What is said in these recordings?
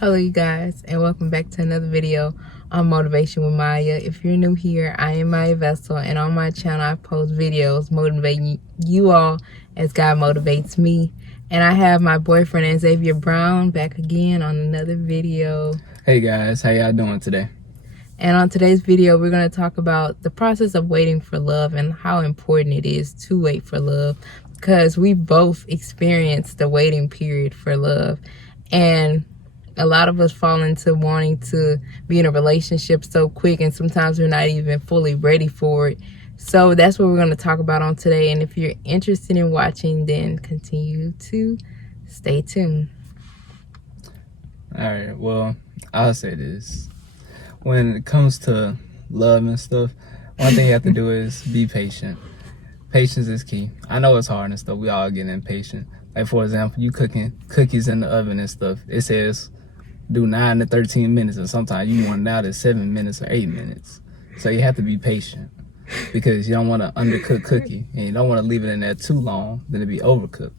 Hello you guys, and welcome back to another video on Motivation with Maya. If you're new here, I am Maya Vessel, and on my channel I post videos motivating you all as God motivates me. And I have my boyfriend AntZavier Brown back again on another video. Hey guys, how y'all doing today? And on today's video, we're going to talk about the process of waiting for love and how important it is to wait for love, because we both experienced the waiting period for love. And a lot of us fall into wanting to be in a relationship so quick, and sometimes we're not even fully ready for it. So that's what we're going to talk about on today. And if you're interested in watching, then continue to stay tuned. Alright, well, I'll say this. When it comes to love and stuff, one thing you have to do is be patient. Patience is key. I know it's hard and stuff. We all get impatient. Like, for example, you cooking cookies in the oven and stuff. It says do 9 to 13 minutes, and sometimes you want it out at 7 minutes or 8 minutes. So you have to be patient, because you don't want to undercook cookie, and you don't want to leave it in there too long, then it be overcooked.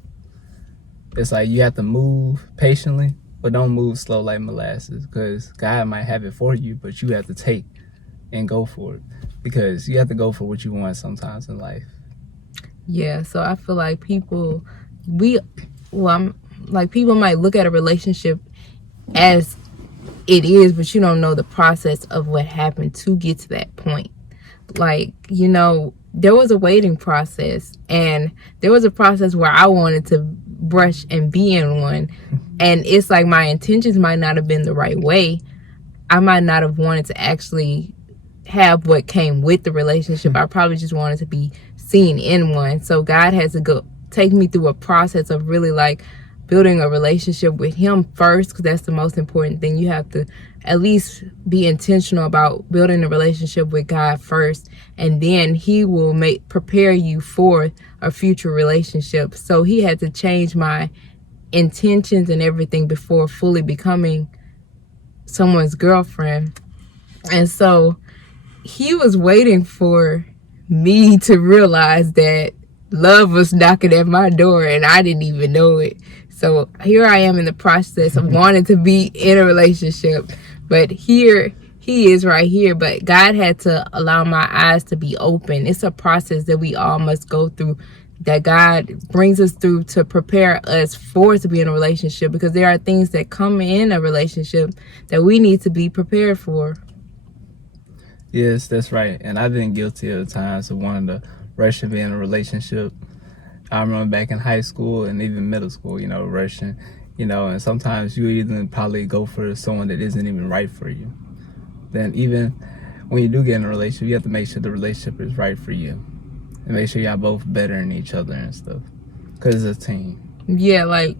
It's like you have to move patiently, but don't move slow like molasses, because God might have it for you, but you have to take and go for it, because you have to go for what you want sometimes in life. Yeah, so I feel like people might look at a relationship as it is, but you don't know the process of what happened to get to that point. Like, you know, there was a waiting process, and there was a process where I wanted to brush and be in one, and it's like my intentions might not have been the right way. I might not have wanted to actually have what came with the relationship. I probably just wanted to be seen in one. So God has to take me through a process of really like building a relationship with him first, because that's the most important thing. You have to at least be intentional about building a relationship with God first, and then he will prepare you for a future relationship. So he had to change my intentions and everything before fully becoming someone's girlfriend. And so he was waiting for me to realize that love was knocking at my door, and I didn't even know it. So here I am in the process of wanting to be in a relationship, but here he is right here. But God had to allow my eyes to be open. It's a process that we all must go through, that God brings us through to prepare us to be in a relationship, because there are things that come in a relationship that we need to be prepared for. Yes, that's right. And I've been guilty of times of wanting to rush and be in a relationship. I remember back in high school and even middle school, rushing, and sometimes you even probably go for someone that isn't even right for you. Then even when you do get in a relationship, you have to make sure the relationship is right for you, and make sure y'all both better in each other and stuff, because it's a team. Yeah, like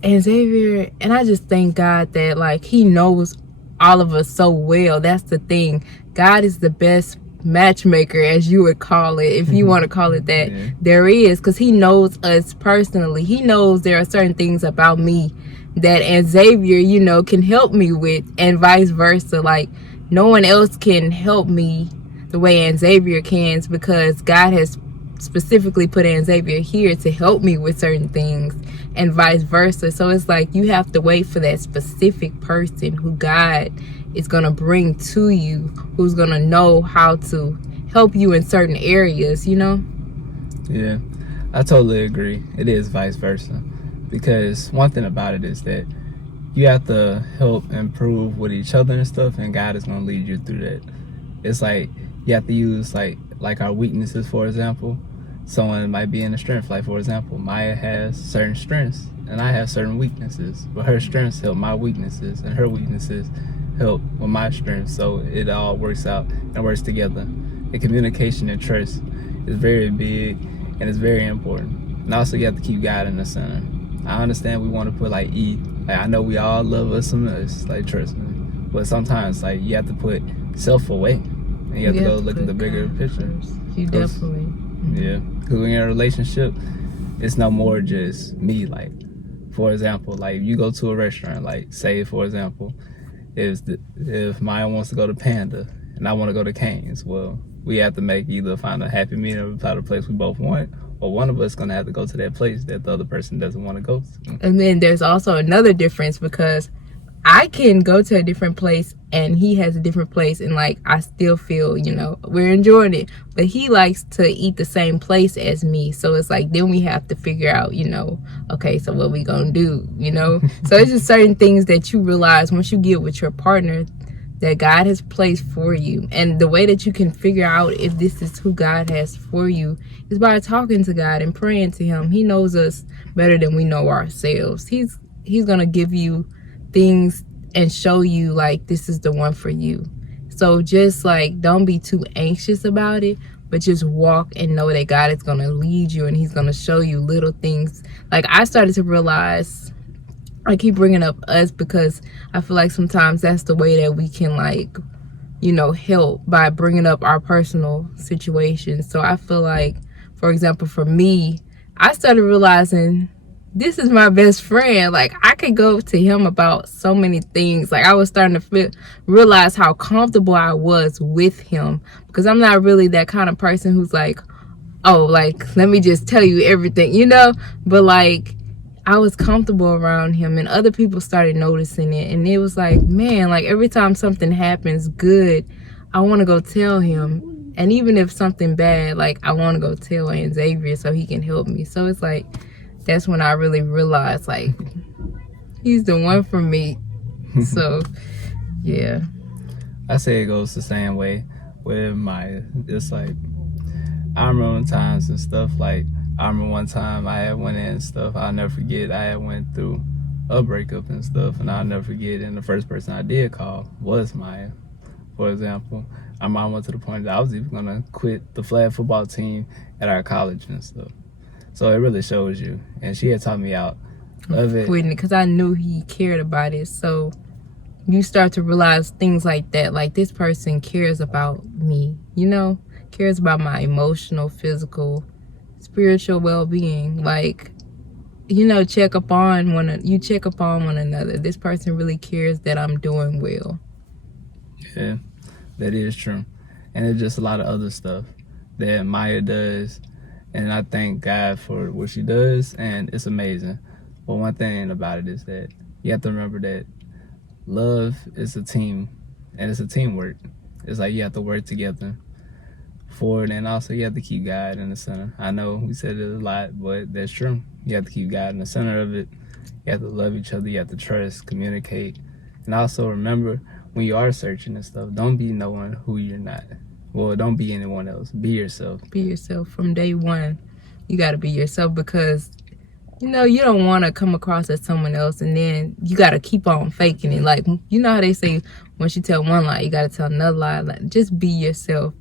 AntZavier, and I just thank God that like he knows all of us so well. That's the thing. God is the best matchmaker, as you would call it, if you want to call it that. Yeah. There is, because he knows us personally. He knows there are certain things about me that AntZavier, can help me with, and vice versa. Like, no one else can help me the way AntZavier can, because God has specifically put AntZavier here to help me with certain things, and vice versa. So it's like you have to wait for that specific person who God is going to bring to you, who's going to know how to help you in certain areas, Yeah, I totally agree. It is vice versa, because one thing about it is that you have to help improve with each other and stuff, and God is going to lead you through that. It's like you have to use like our weaknesses, for example. Someone might be in a strength. Like, for example, Maya has certain strengths and I have certain weaknesses, but her strengths help my weaknesses, and her weaknesses help with my strengths. So it all works out and works together. And communication and trust is very big, and it's very important. And also, you have to keep God in the center. I understand we want to put like I know we all love us some us, like, trust me, but sometimes like you have to put self away, and you have to go look at the bigger picture. You definitely. Yeah, because when you're in a relationship, it's no more just me. Like, for example, like you go to a restaurant, like say for example, if Maya wants to go to Panda and I want to go to Cane's, well, we have to either find a happy medium or find a place we both want, or one of us gonna have to go to that place that the other person doesn't want to go to. And then there's also another difference, because I can go to a different place and he has a different place, and like I still feel, we're enjoying it. But he likes to eat the same place as me. So it's like then we have to figure out, okay, so what we gonna do, So it's just certain things that you realize once you get with your partner that God has placed for you. And the way that you can figure out if this is who God has for you is by talking to God and praying to him. He knows us better than we know ourselves. He's gonna give you things and show you like this is the one for you. So just like don't be too anxious about it, but just walk and know that God is going to lead you and he's going to show you little things. Like I started to realize, I keep bringing up us because I feel like sometimes that's the way that we can like help, by bringing up our personal situations. So I feel like, for example, for me, I started realizing this is my best friend. Like I could go to him about so many things. Like I was starting to realize how comfortable I was with him, because I'm not really that kind of person who's like, oh, like let me just tell you everything, but like I was comfortable around him, and other people started noticing it, and it was like, man, like every time something happens good, I want to go tell him. And even if something bad, like I want to go tell AntZavier so he can help me. So it's like that's when I really realized like he's the one for me. So yeah, I say it goes the same way with Maya. It's like I remember times and stuff. Like I remember one time I had went in and stuff. I'll never forget. I had went through a breakup and stuff, and I'll never forget. And the first person I did call was Maya. For example, our mom went to the point that I was even gonna quit the flag football team at our college and stuff. So it really shows you. And she had taught me out of it. Because I knew he cared about it. So you start to realize things like that. Like this person cares about me, cares about my emotional, physical, spiritual well-being. Like, check upon one another. This person really cares that I'm doing well. Yeah, that is true. And it's just a lot of other stuff that Maya does. And I thank God for what she does, and it's amazing. But one thing about it is that you have to remember that love is a team, and it's a teamwork. It's like you have to work together for it, and also you have to keep God in the center. I know we said it a lot, but that's true. You have to keep God in the center of it. You have to love each other. You have to trust, communicate, and also remember when you are searching and stuff, don't be knowing who you're not. Well, don't be anyone else. Be yourself. Be yourself from day one. You got to be yourself, because you don't want to come across as someone else, and then you got to keep on faking it. Like, how they say once you tell one lie, you got to tell another lie. Like, just be yourself.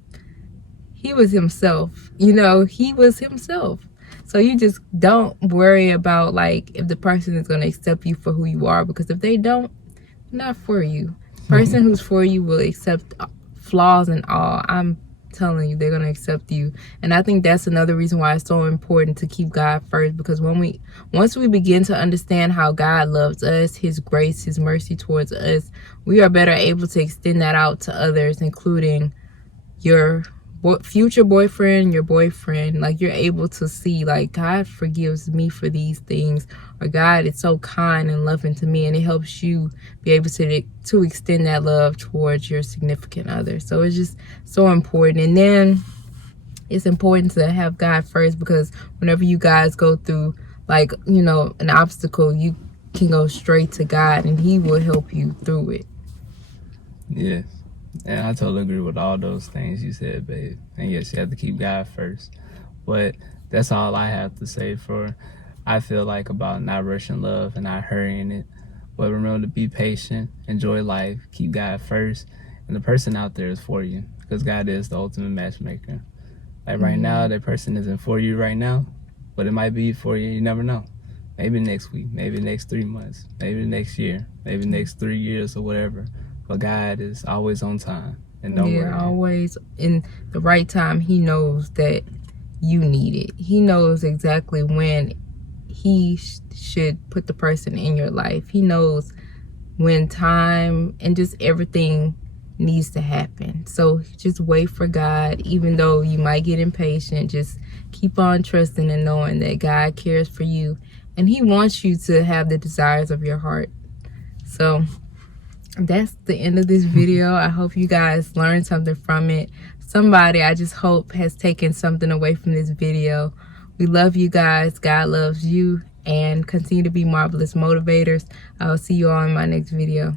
He was himself. He was himself. So you just don't worry about like if the person is going to accept you for who you are, because if they don't, not for you. Person who's for you will accept flaws and all. I'm telling you, they're going to accept you. And I think that's another reason why it's so important to keep God first, because once we begin to understand how God loves us, his grace, his mercy towards us, we are better able to extend that out to others, including your future boyfriend, your boyfriend. Like, you're able to see like God forgives me for these things, or God is so kind and loving to me, and it helps you be able to extend that love towards your significant other. So it's just so important. And then it's important to have God first, because whenever you guys go through like an obstacle, you can go straight to God and he will help you through it. Yes. And I totally agree with all those things you said, babe. And yes, you have to keep God first. But that's all I have to say I feel like about not rushing love and not hurrying it. But remember to be patient, enjoy life, keep God first. And the person out there is for you, because God is the ultimate matchmaker. Like right now, that person isn't for you right now, but it might be for you. You never know. Maybe next week, maybe next 3 months, maybe next year, maybe next 3 years or whatever. But God is always on time, and don't worry. Always in the right time. He knows that you need it. He knows exactly when he should put the person in your life. He knows when time and just everything needs to happen. So just wait for God. Even though you might get impatient, just keep on trusting and knowing that God cares for you, and he wants you to have the desires of your heart. So that's the end of this video. I hope you guys learned something from it. Somebody, I just hope, has taken something away from this video. We love you guys. God loves you. And continue to be marvelous motivators. I'll see you all in my next video.